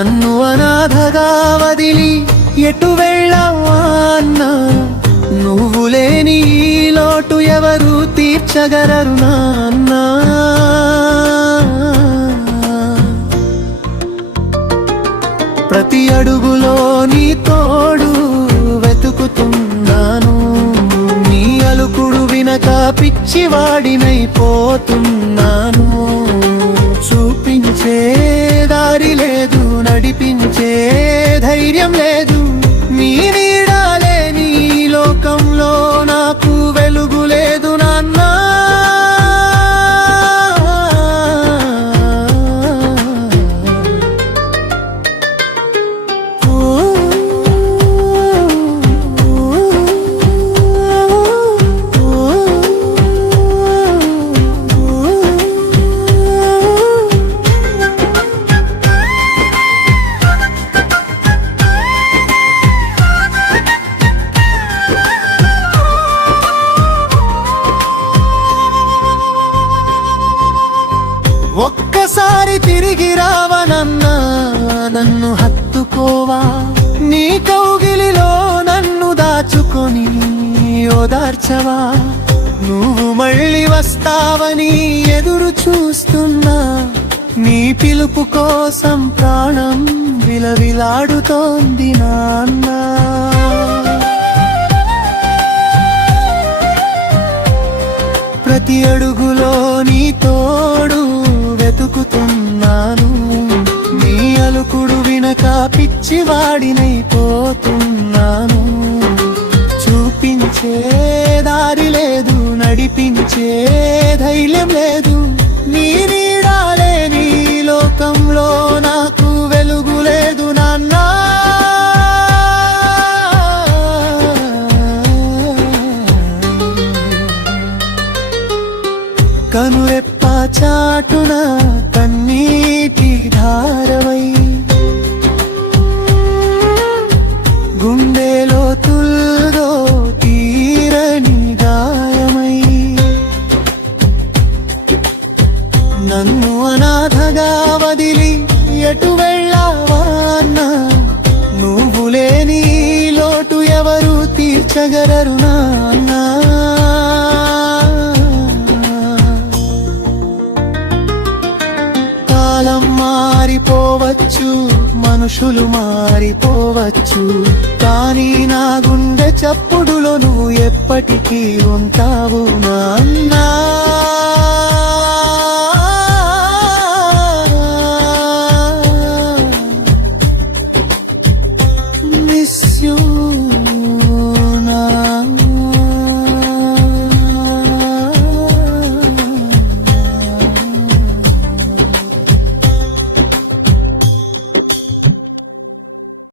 నన్ను అనాథగా వదిలి ఎటు వెళ్ళావా అన్నా, నువ్వు లేని ఈ లోటు ఎవరు తీర్చగలరు నాన్నా. ప్రతి అడుగులో నీ తోడు వెతుకుతున్నాను, నీ అలుకుడు వినక పిచ్చివాడినైపోతున్నాను. చూపించే దారి లేదు, నడిపించే ధైర్యం లేదు, నీ నీడాలే నీ లోకంలో నాకు వెలుగు లేదు నాన్నా. ఒక్కసారి తిరిగి రావనన్నా, నన్ను హత్తుకోవా, నీ కౌగిలిలో నన్ను దాచుకొని ఓదార్చవా. నువ్వు మళ్ళీ వస్తావని ఎదురు చూస్తున్నా, నీ పిలుపు కోసం ప్రాణం విలవిలాడుతోంది నాన్నా. ప్రతి అడుగులో నీ తోడు వెతుకుతున్నాను, నీ అలుకుడు వినక పిచ్చివాడినైపోతున్నాను. చూపించే దారి లేదు, నడిపించే ధైర్యం లేదు, నీ నీడాలే నీ లోకంలో నాకు వెలుగు లేదు నాన్నా. కనురెప్ప చాటున కన్నీటి ధారవై, గుండెలో తుల్దో తీరని గాయమై, నన్ను అనాథగా వదిలి ఎటు వెళ్ళావా అన్నా, నువ్వు లేని లోటు ఎవరు తీర్చగలరు నాన్నా. కాలం మారిపోవచ్చు, మనుషులు మారిపోవచ్చు, కానీ నా గుండె చప్పుడులో నువ్వు ఎప్పటికీ ఉంటావు నాన్నా.